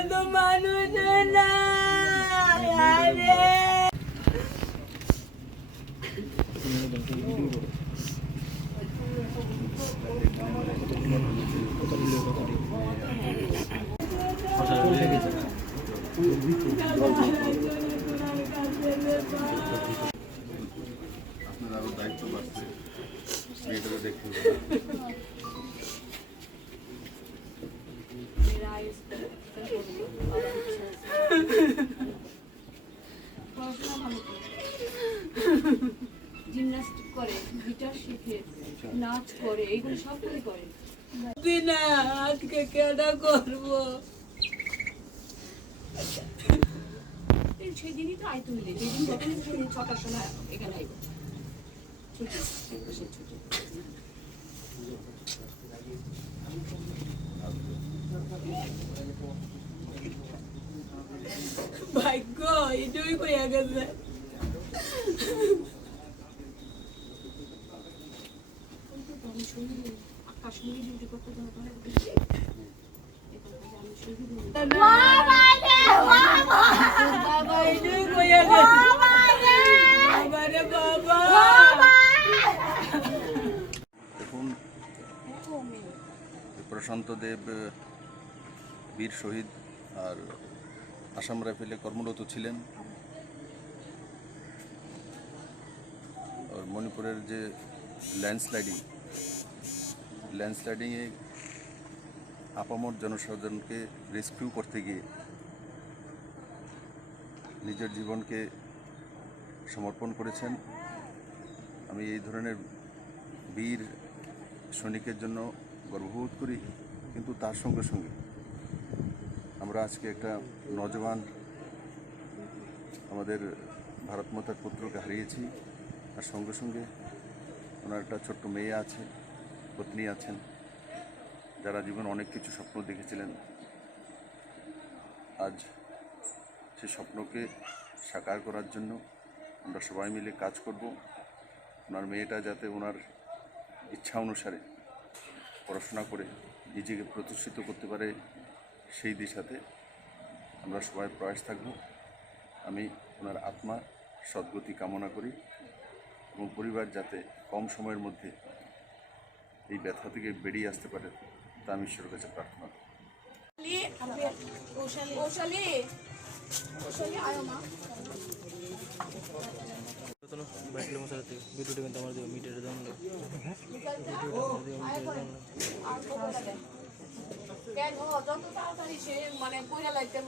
মতো মানুষ না আরে আপনার আরো দায়িত্ব বাড়ছে মেয়েটাকে দেখুন জিমনাস্টিক করে, গিটার শিখে, নাচ করে, এইগুলো সবগুলি করে। না আজকে কেন করবো সেদিনই তো আয় তুললে, যেদিন যখন 6টার সময় এখানে আইব ছুটি, সে ছুটি। ভাগ্য এটাই কইয়া গেছে কাশ্মীরি ডিউটি করতে বাবা এটাই কইয়া গেছে বাবা রে বাবা দেখুন প্রশান্ত দেব বীর শহীদ আর আসাম রাইফেলে কর্মরত ছিলেন। আর মণিপুরের যে ল্যান্ডস্লাইডিংয়ে আপামর জনসাধারণকে রেস্কিউ করতে গিয়ে নিজের জীবনকে সমর্পণ করেছেন। আমি এই ধরনের বীর সৈনিকের জন্য গর্ববোধ করি, কিন্তু তার সঙ্গে সঙ্গে আমরা আজকে একটা নজওয়ান আমাদের ভারত মাতার পুত্রকে হারিয়েছি। আর সঙ্গে সঙ্গে ওনার একটা ছোট্ট মেয়ে আছে, পত্নী আছেন, যারা জীবনে অনেক কিছু স্বপ্ন দেখেছিলেন। আজ সেই স্বপ্নকে সাকার করার জন্য আমরা সবাই মিলে কাজ করব। ওনার মেয়েটা যাতে ওনার ইচ্ছা অনুসারে পড়াশোনা করে নিজেকে প্রতিষ্ঠিত করতে পারে, সেই দিশাতে আমরা সবাই প্রয়াস থাকব। আমি ওনার আত্মা সদ্গতি কামনা করি এবং পরিবার যাতে কম সময়ের মধ্যে এই ব্যথা থেকে বেরিয়ে আসতে পারে, তা আমি ঈশ্বরের কাছে প্রার্থনা করি। ভিডিওটা কিন্তু আমার মিটারে দাম যত তাড়াতাড়ি সে মানে কইরা লাগতে